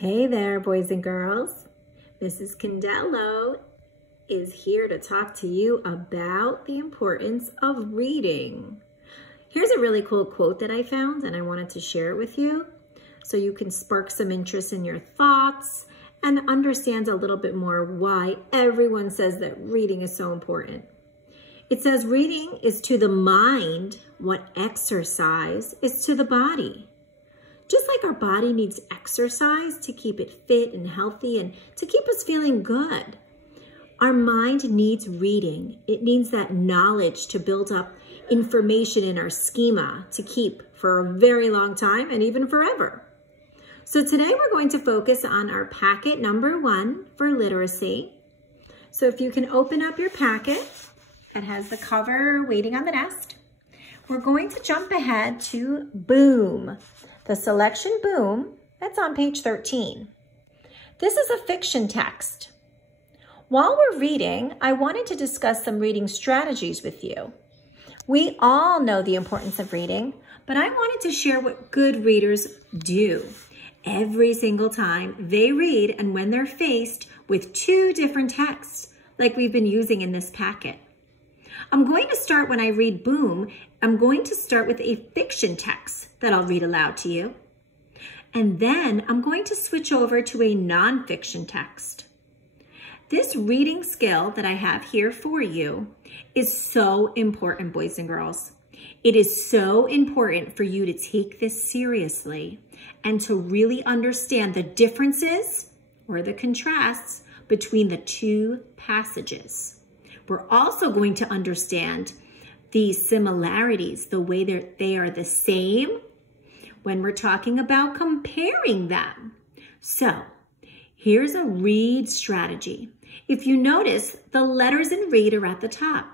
Hey there, boys and girls. Mrs. Condello is here to talk to you about the importance of reading. Here's a really cool quote that I found, and I wanted to share it with you so you can spark some interest in your thoughts and understand a little bit more why everyone says that reading is so important. It says, reading is to the mind what exercise is to the body. Just like our body needs exercise to keep it fit and healthy and to keep us feeling good, our mind needs reading. It needs that knowledge to build up information in our schema to keep for a very long time and even forever. So today we're going to focus on our packet number 1 for literacy. So if you can open up your packet that has the cover waiting on the desk, we're going to jump ahead to Boom. The selection Boom, that's on page 13. This is a fiction text. While we're reading, I wanted to discuss some reading strategies with you. We all know the importance of reading, but I wanted to share what good readers do. Every single time they read and when they're faced with 2 different texts, like we've been using in this packet. I'm going to start when I read Boom. I'm going to start with a fiction text that I'll read aloud to you. And then I'm going to switch over to a nonfiction text. This reading skill that I have here for you is so important, boys and girls. It is so important for you to take this seriously and to really understand the differences or the contrasts between the 2 passages. We're also going to understand the similarities, the way that they are the same when we're talking about comparing them. So here's a read strategy. If you notice, the letters in read are at the top,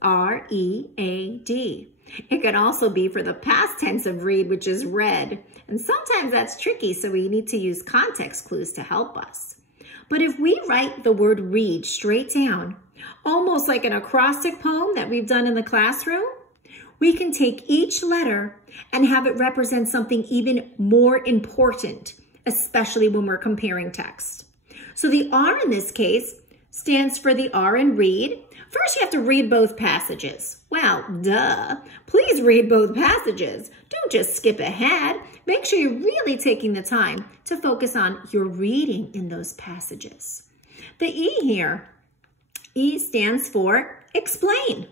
R-E-A-D. It can also be for the past tense of read, which is read. And sometimes that's tricky, so we need to use context clues to help us. But if we write the word read straight down, almost like an acrostic poem that we've done in the classroom, we can take each letter and have it represent something even more important, especially when we're comparing text. So the R in this case stands for the R in read. First, you have to read both passages. Well, duh. Please read both passages. Don't just skip ahead. Make sure you're really taking the time to focus on your reading in those passages. The E here, E stands for explain.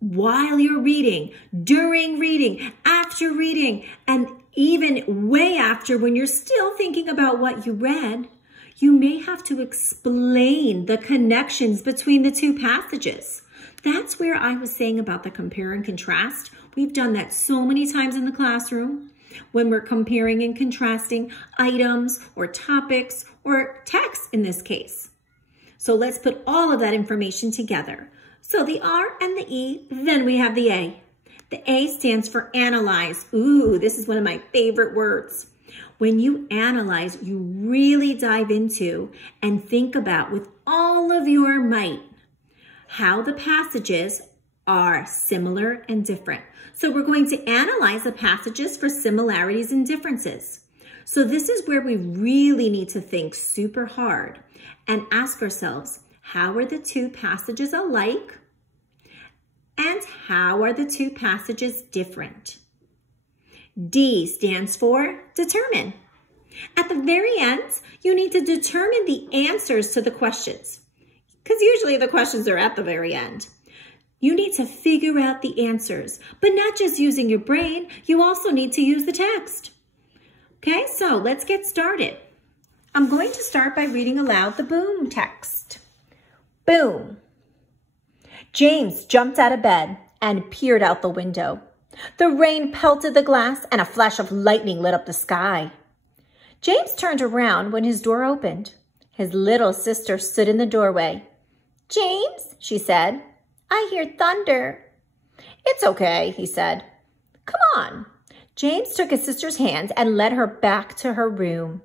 While you're reading, during reading, after reading, and even way after when you're still thinking about what you read, you may have to explain the connections between the 2 passages. That's where I was saying about the compare and contrast. We've done that so many times in the classroom when we're comparing and contrasting items or topics or text in this case. So let's put all of that information together. So the R and the E, then we have the A. The A stands for analyze. Ooh, this is one of my favorite words. When you analyze, you really dive into and think about with all of your might how the passages are similar and different. So we're going to analyze the passages for similarities and differences. So this is where we really need to think super hard and ask ourselves, how are the 2 passages alike? And how are the 2 passages different? D stands for determine. At the very end, you need to determine the answers to the questions, because usually the questions are at the very end. You need to figure out the answers, but not just using your brain, you also need to use the text. Okay, so let's get started. I'm going to start by reading aloud the Boom text. Boom. James jumped out of bed and peered out the window. The rain pelted the glass and a flash of lightning lit up the sky. James turned around when his door opened. His little sister stood in the doorway. James, she said, I hear thunder. It's okay, he said. Come on. James took his sister's hand and led her back to her room.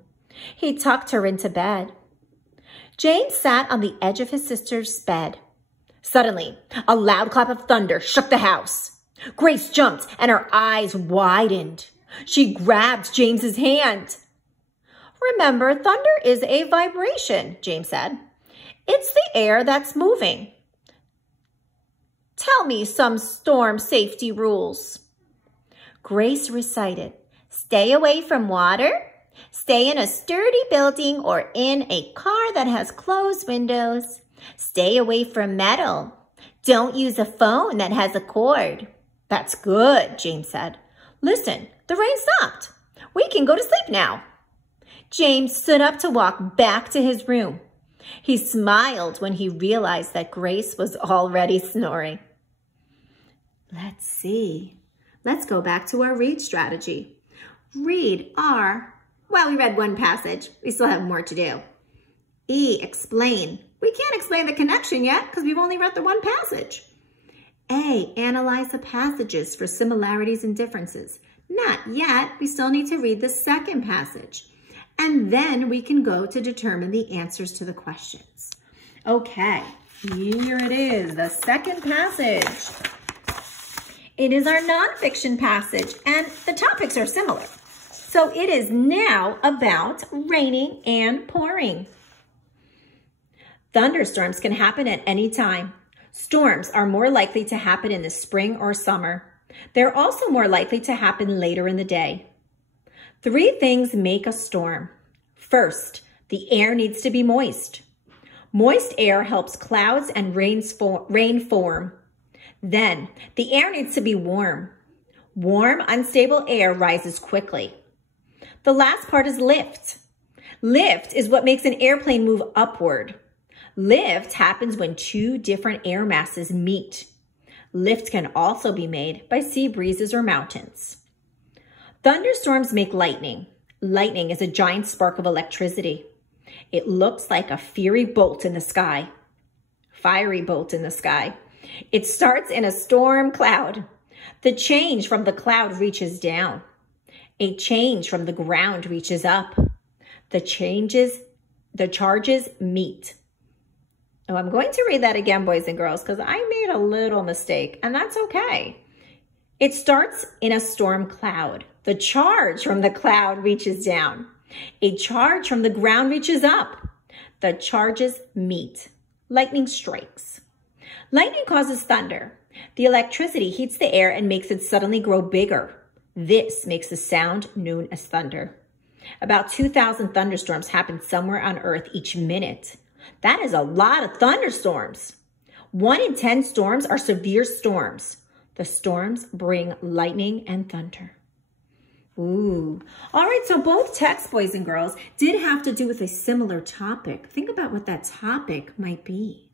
He tucked her into bed. James sat on the edge of his sister's bed. Suddenly, a loud clap of thunder shook the house. Grace jumped and her eyes widened. She grabbed James's hand. Remember, thunder is a vibration, James said. It's the air that's moving. Tell me some storm safety rules. Grace recited, stay away from water, stay in a sturdy building or in a car that has closed windows, stay away from metal. Don't use a phone that has a cord. That's good, James said. Listen, the rain stopped. We can go to sleep now. James stood up to walk back to his room. He smiled when he realized that Grace was already snoring. Let's see. Let's go back to our read strategy. Read well, we read one passage. We still have more to do. E, explain. We can't explain the connection yet because we've only read the one passage. A, analyze the passages for similarities and differences. Not yet. We still need to read the second passage. And then we can go to determine the answers to the questions. Okay, here it is, the second passage. It is our nonfiction passage, and the topics are similar. So it is now about raining and pouring. Thunderstorms can happen at any time. Storms are more likely to happen in the spring or summer. They're also more likely to happen later in the day. 3 things make a storm. First, the air needs to be moist. Moist air helps clouds and rain form. Then, the air needs to be warm. Warm, unstable air rises quickly. The last part is lift. Lift is what makes an airplane move upward. Lift happens when 2 different air masses meet. Lift can also be made by sea breezes or mountains. Thunderstorms make lightning. Lightning is a giant spark of electricity. It looks like a fiery bolt in the sky. Fiery bolt in the sky. It starts in a storm cloud. The change from the cloud reaches down. A change from the ground reaches up. The charges meet. Oh, I'm going to read that again, boys and girls, because I made a little mistake, and that's okay. It starts in a storm cloud. The charge from the cloud reaches down. A charge from the ground reaches up. The charges meet. Lightning strikes. Lightning causes thunder. The electricity heats the air and makes it suddenly grow bigger. This makes a sound known as thunder. About 2,000 thunderstorms happen somewhere on Earth each minute. That is a lot of thunderstorms. 1 in 10 storms are severe storms. The storms bring lightning and thunder. Ooh. All right, so both texts, boys and girls, did have to do with a similar topic. Think about what that topic might be.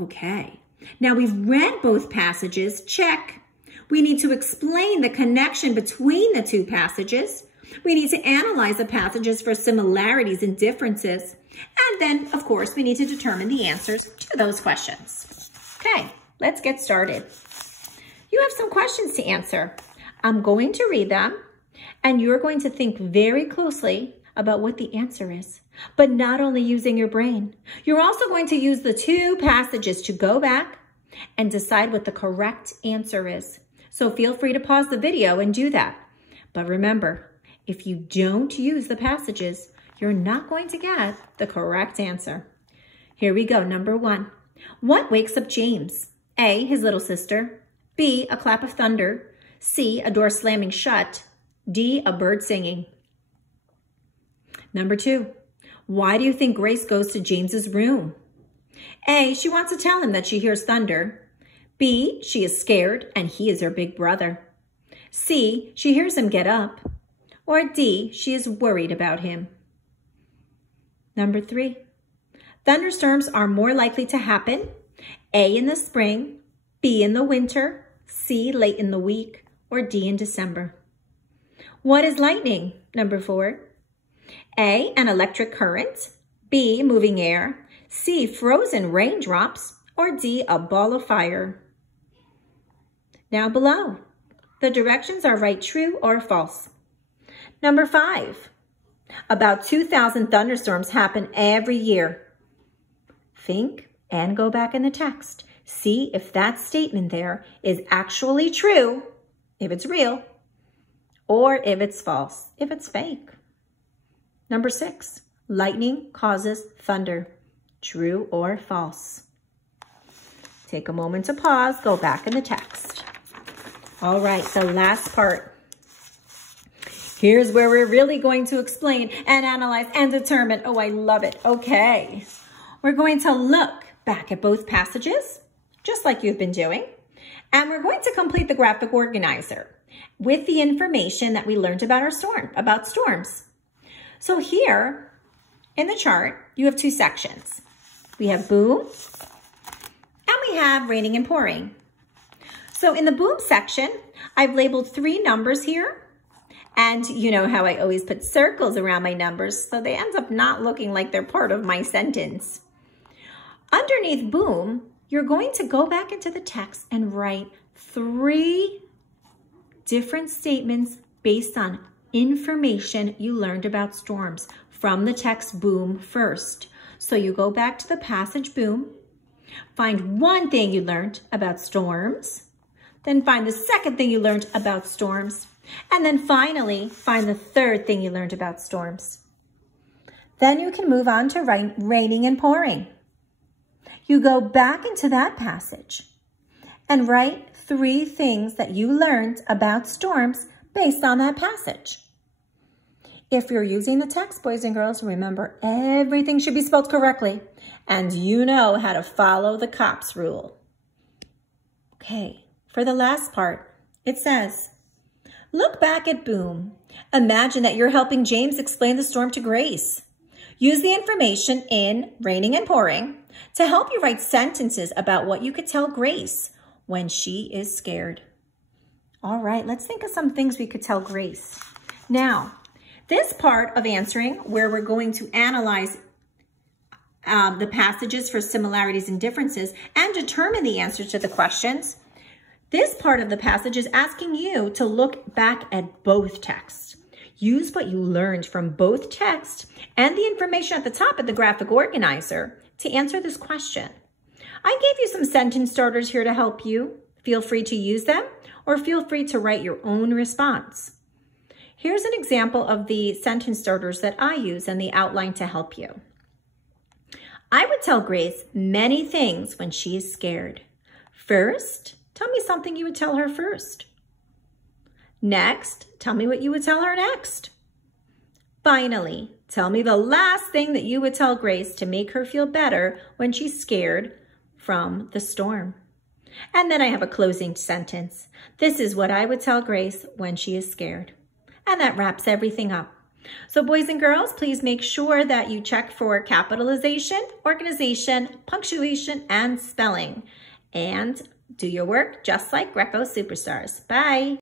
Okay. Now we've read both passages. Check. We need to explain the connection between the 2 passages. We need to analyze the passages for similarities and differences. And then, of course, we need to determine the answers to those questions. Okay, let's get started. You have some questions to answer. I'm going to read them, and you're going to think very closely about what the answer is, but not only using your brain. You're also going to use the 2 passages to go back and decide what the correct answer is. So feel free to pause the video and do that. But remember, if you don't use the passages, you're not going to get the correct answer. Here we go, number 1. What wakes up James? A, his little sister. B, a clap of thunder. C, a door slamming shut. D, a bird singing. Number 2, why do you think Grace goes to James's room? A, she wants to tell him that she hears thunder. B, she is scared and he is her big brother. C, she hears him get up. Or D, she is worried about him. Number 3, thunderstorms are more likely to happen. A, in the spring. B, in the winter. C, late in the week. Or D, in December. What is lightning? Number 4. A, an electric current. B, moving air. C, frozen raindrops. Or D, a ball of fire. Now below, the directions are right, true, or false. Number 5, about 2,000 thunderstorms happen every year. Think and go back in the text. See if that statement there is actually true, if it's real, or if it's false, if it's fake. Number 6, lightning causes thunder. True or false? Take a moment to pause, go back in the text. All right, the last part. Here's where we're really going to explain and analyze and determine. Oh, I love it. Okay. We're going to look back at both passages, just like you've been doing, and we're going to complete the graphic organizer with the information that we learned about storms. So here in the chart, you have 2 sections. We have boom and we have raining and pouring. So in the boom section, I've labeled 3 numbers here. And you know how I always put circles around my numbers, so they end up not looking like they're part of my sentence. Underneath boom, you're going to go back into the text and write 3 different statements based on information you learned about storms from the text boom first. So you go back to the passage boom, find 1 thing you learned about storms, then find the 2nd thing you learned about storms, and then finally find the 3rd thing you learned about storms. Then you can move on to raining and pouring. You go back into that passage and write 3 things that you learned about storms based on that passage. If you're using the text, boys and girls, remember everything should be spelled correctly, and you know how to follow the COPS rule. Okay, for the last part, it says, look back at boom. Imagine that you're helping James explain the storm to Grace. Use the information in raining and pouring to help you write sentences about what you could tell Grace when she is scared. All right, let's think of some things we could tell Grace. Now, this part of answering, where we're going to analyze the passages for similarities and differences and determine the answers to the questions, this part of the passage is asking you to look back at both texts. Use what you learned from both texts and the information at the top of the graphic organizer to answer this question. I gave you some sentence starters here to help you. Feel free to use them or feel free to write your own response. Here's an example of the sentence starters that I use and the outline to help you. I would tell Grace many things when she is scared. First, tell me something you would tell her first. Next, tell me what you would tell her next. Finally, tell me the last thing that you would tell Grace to make her feel better when she's scared from the storm. And then I have a closing sentence. This is what I would tell Grace when she is scared. And that wraps everything up. So boys and girls, please make sure that you check for capitalization, organization, punctuation, and spelling. And do your work just like Greco Superstars. Bye.